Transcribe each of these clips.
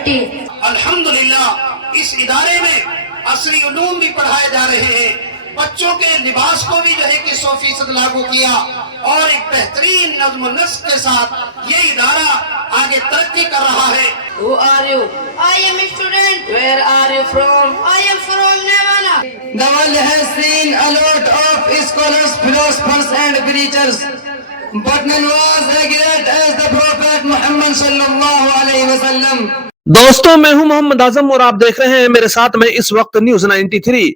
activity. الحمدللہ اس ادارے میں عصری علوم بھی پڑھائے جا رہے ہیں، بچوں کے لباس کو بھی جو ہے کہ 100% لاگو کیا، اور ایک بہترین نظم و نسق کے ساتھ یہ ادارہ آگے ترقی کر رہا ہے۔ Who are you? I am a student. Where are you from? I am from Nevada. The world has seen a lot of scholars, philosophers and preachers, but none was as great as the Prophet Muhammad sallallahu alayhi wa sallam. دوستوں میں ہوں محمد اعظم اور آپ دیکھ رہے ہیں میرے ساتھ میں اس وقت نیوز 93۔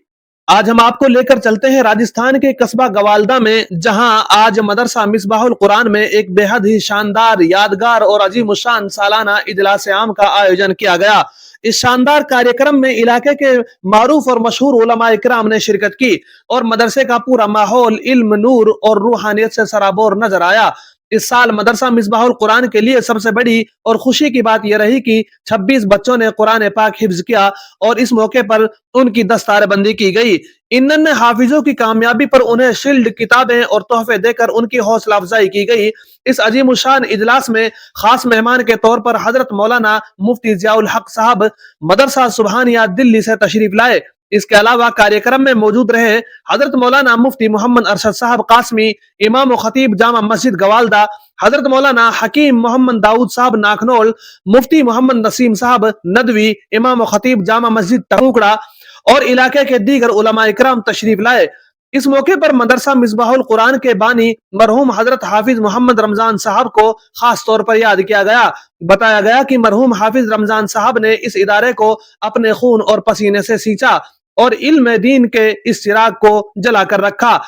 آج ہم آپ کو لے کر چلتے ہیں راجستھان کے قصبہ گوالدہ میں، جہاں آج مدرسہ مصباح القرآن میں ایک بے حد ہی شاندار، یادگار اور عظیم الشان سالانہ اجلاس عام کا آیوجن کیا گیا۔ اس شاندار کاریہ میں علاقے کے معروف اور مشہور علماء اکرام نے شرکت کی اور مدرسے کا پورا ماحول علم، نور اور روحانیت سے سرابور نظر آیا۔ اس سال مدرسہ مصباح القرآن کے لیے سب سے بڑی اور خوشی کی بات یہ رہی کہ 26 بچوں نے قرآن پاک حفظ کیا اور اس موقع پر ان کی دستار بندی کی گئی۔ ان حافظوں کی کامیابی پر انہیں شیلڈ، کتابیں اور تحفے دے کر ان کی حوصلہ افزائی کی گئی۔ اس عظیم الشان اجلاس میں خاص مہمان کے طور پر حضرت مولانا مفتی ضیاء الحق صاحب مدرسہ سبحانیہ دلی سے تشریف لائے۔ اس کے علاوہ کاریہ میں موجود رہے حضرت مولانا مفتی محمد ارشد صاحب قاسمی، امام و خطیب جامع مسجد گوالدہ، حضرت مولانا حکیم محمد داؤد صاحب ناکنول، مفتی محمد نسیم صاحب ندوی، امام و خطیب جامع مسجد ٹھوکڑا اور علاقے کے دیگر علماء اکرام تشریف لائے۔ اس موقع پر مدرسہ مصباح القرآن کے بانی مرحوم حضرت حافظ محمد رمضان صاحب کو خاص طور پر یاد کیا گیا۔ بتایا گیا کہ مرحوم حافظ رمضان صاحب نے اس ادارے کو اپنے خون اور پسینے سے سینچا اور علم دین کے اس چراغ کو جلا کر رکھا۔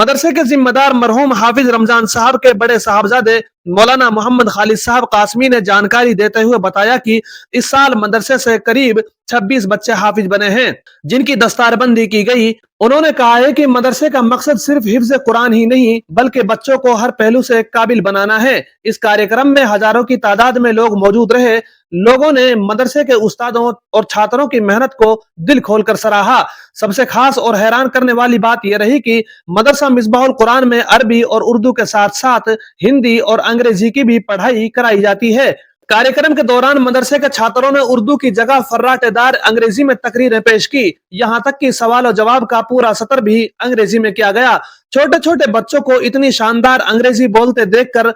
مدرسے کے ذمہ دار مرحوم حافظ رمضان صاحب کے بڑے صاحبزادے مولانا محمد خالد صاحب قاسمی نے جانکاری دیتے ہوئے بتایا کہ اس سال مدرسے سے قریب 26 بچے حافظ بنے ہیں جن کی دستار بندی کی گئی۔ انہوں نے کہا ہے کہ مدرسے کا مقصد صرف حفظ قرآن ہی نہیں بلکہ بچوں کو ہر پہلو سے قابل بنانا ہے۔ اس کاریہ میں ہزاروں کی تعداد میں لوگ موجود رہے۔ لوگوں نے مدرسے کے استادوں اور چھاتروں کی محنت کو دل کھول کر سراہا۔ سب سے خاص اور حیران کرنے والی بات یہ رہی کہ مدرسہ مصباح القرآن میں عربی اور اردو کے ساتھ ساتھ ہندی اور انگریزی کی بھی پڑھائی کرائی جاتی ہے۔ کاریہ کے دوران مدرسے کے چھاتروں نے اردو کی جگہ فراٹے دار انگریزی میں تقریریں پیش کی، یہاں تک کہ سوال و جواب کا پورا سطر بھی انگریزی میں کیا گیا۔ چھوٹے چھوٹے بچوں کو اتنی شاندار انگریزی بولتے دیکھ کر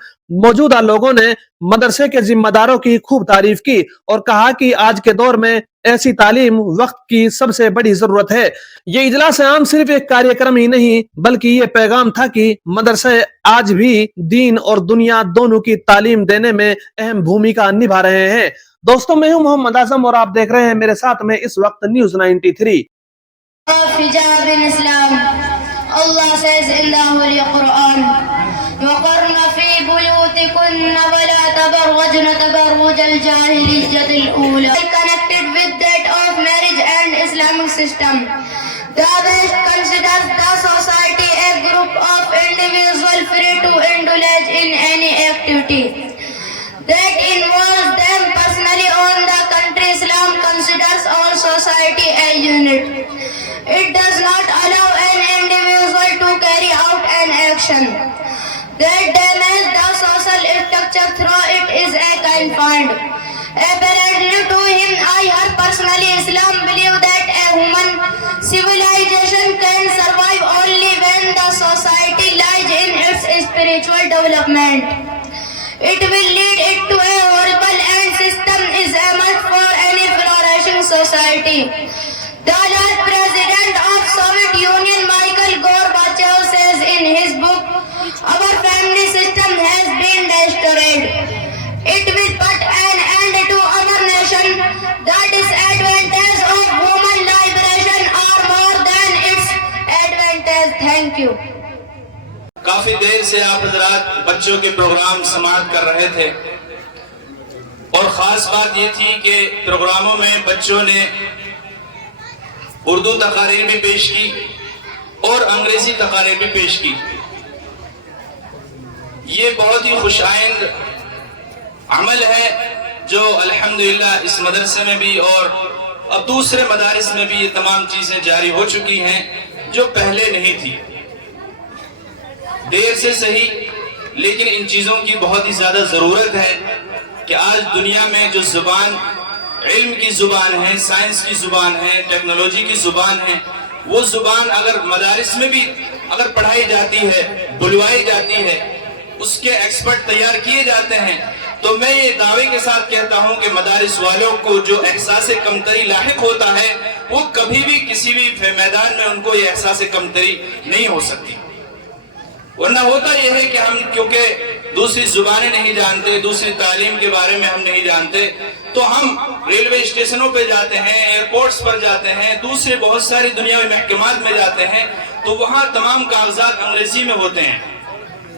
موجودہ لوگوں نے مدرسے کے ذمہ داروں کی خوب تعریف کی اور کہا کہ آج کے دور میں ایسی تعلیم وقت کی سب سے بڑی ضرورت ہے۔ یہ اجلاس عام صرف ایک کاریہ ہی نہیں بلکہ یہ پیغام تھا کہ مدرسے آج بھی دین اور دنیا دونوں کی تعلیم دینے میں اہم بھومکا نبھا رہے ہیں۔ دوستوں میں ہوں محمد اعظم اور آپ دیکھ رہے ہیں میرے ساتھ میں اس وقت news 93۔ Hijab in Islam. Allah says in the Holy Quran, وَقَرْنَ فِي بُيُوتِكُنَّ وَلَا تَبَرَّجْنَ تَبَرُّجَ الْجَاهِلِيَّةِ الْأُولَى. Connected with that of marriage and Islamic system. The West considers the society a group of individuals free to indulge in any activity that involves them personally. On the country, Islam considers all society a unit. It does not allow an individual to carry out an action that damages the social structure through it is a confined. Apparently to him, her personally, Islam believes that a human civilization can survive only when the society lies in its spiritual development. It will lead it to a horrible end system is a must for any flourishing society. The last president of Soviet Union, Mikhail Gorbachev, says in his book, "Our family system has been destroyed. It will put an end to our nation. The disadvantages of women liberation are more than its advantages." Thank you. کافی دیر سے آپ حضرات بچوں کے programme سماعت کر رہے تھے اور خاص بات یہ تھی کہ پروگراموں میں بچوں نے اردو تقاریر بھی پیش کی اور انگریزی تقاریر بھی پیش کی۔ یہ بہت ہی خوش آئند عمل ہے جو الحمدللہ اس مدرسے میں بھی اور اب دوسرے مدارس میں بھی یہ تمام چیزیں جاری ہو چکی ہیں جو پہلے نہیں تھی۔ دیر سے صحیح لیکن ان چیزوں کی بہت ہی زیادہ ضرورت ہے کہ آج دنیا میں جو زبان علم کی زبان ہے، سائنس کی زبان ہے، ٹیکنالوجی کی زبان ہے، وہ زبان اگر مدارس میں بھی اگر پڑھائی جاتی ہے، بلوائی جاتی ہے، اس کے ایکسپرٹ تیار کیے جاتے ہیں، تو میں یہ دعوے کے ساتھ کہتا ہوں کہ مدارس والوں کو جو احساس کمتری لاحق ہوتا ہے وہ کبھی بھی کسی بھی میدان میں ان کو یہ احساس کمتری نہیں ہو سکتی۔ ورنہ ہوتا یہ ہے کہ ہم کیونکہ دوسری زبانیں نہیں جانتے، دوسری تعلیم کے بارے میں ہم نہیں جانتے، تو ہم ریلوے اسٹیشنوں پہ جاتے ہیں، ایئرپورٹس پر جاتے ہیں، دوسرے بہت ساری دنیاوی محکمات میں جاتے ہیں، تو وہاں تمام کاغذات انگریزی میں ہوتے ہیں،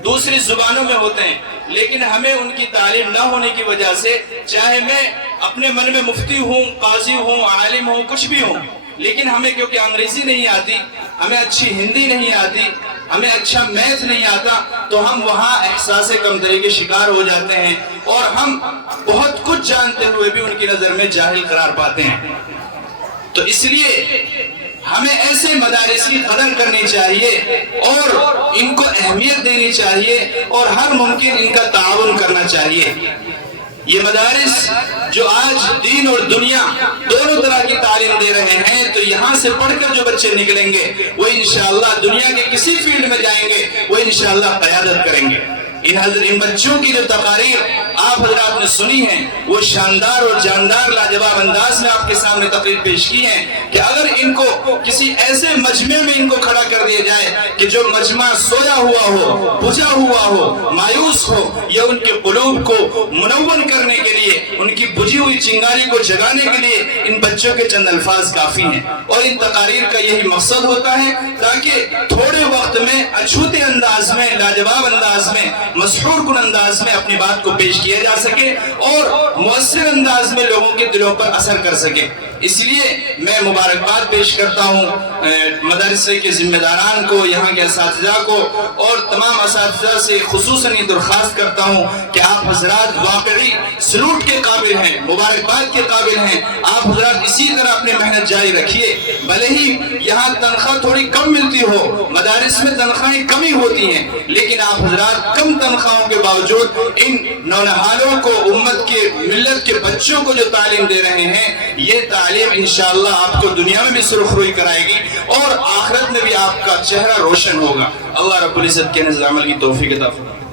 دوسری زبانوں میں ہوتے ہیں، لیکن ہمیں ان کی تعلیم نہ ہونے کی وجہ سے، چاہے میں اپنے من میں مفتی ہوں، قاضی ہوں، عالم ہوں، کچھ بھی ہوں، لیکن ہمیں کیونکہ انگریزی نہیں آتی، ہمیں اچھی ہندی نہیں آتی، ہمیں اچھا میتھ نہیں آتا، تو ہم وہاں احساس کمتری کے شکار ہو جاتے ہیں اور ہم بہت کچھ جانتے ہوئے بھی ان کی نظر میں جاہل قرار پاتے ہیں۔ تو اس لیے ہمیں ایسے مدارس کی قدر کرنی چاہیے اور ان کو اہمیت دینی چاہیے اور ہر ممکن ان کا تعاون کرنا چاہیے۔ یہ مدارس جو آج دین اور دنیا دونوں طرح کی تعلیم دے رہے ہیں، تو یہاں سے پڑھ کر جو بچے نکلیں گے وہ انشاءاللہ دنیا کے کسی فیلڈ میں جائیں گے، وہ انشاءاللہ قیادت کریں گے۔ ان بچوں کی جو تقاریر آپ حضرات نے سنی ہیں وہ شاندار اور جاندار لاجواب انداز میں آپ کے سامنے تقریر پیش کی ہیں کہ اگر ان کو کسی ایسے مجمع میں ان کو کھڑا کر دیا جائے کہ جو مجمع سویا ہوا ہو، بجھا ہوا ہو، مایوس ہو، یا ان کے قلوب کو منور کرنے کے لیے، ان کی بجھی ہوئی چنگاری کو جگانے کے لیے ان بچوں کے چند الفاظ کافی ہیں، اور ان تقاریر کا یہی مقصد ہوتا ہے تاکہ تھوڑے وقت میں اچھوتے انداز میں، لاجواب انداز میں، مسحور کن انداز میں اپنی بات کو پیش کیا جا سکے اور مؤثر انداز میں لوگوں کے دلوں پر اثر کر سکے۔ اس لیے میں مبارکباد پیش کرتا ہوں مدرسے کے ذمہ داران کو، یہاں کے اساتذہ کو، اور تمام اساتذہ سے خصوصاً یہ درخواست کرتا ہوں کہ آپ حضرات واقعی سلوٹ کے قابل ہیں، مبارکباد کے قابل ہیں۔ آپ حضرات اسی طرح اپنے محنت جاری رکھیے، بھلے ہی یہاں تنخواہ تھوڑی کم ملتی ہو، مدارس میں تنخواہیں کمی ہوتی ہیں، لیکن آپ حضرات کم تنخواہوں کے باوجود ان نونہالوں کو، امت کے، ملت کے بچوں کو جو تعلیم دے رہے ہیں، یہ تعلیم انشاءاللہ آپ کو دنیا میں بھی سرخروئی کرائے گی اور آخرت میں بھی آپ کا چہرہ روشن ہوگا۔ اللہ رب العزت کے نزد عمل کی توفیق عطا فرمائے۔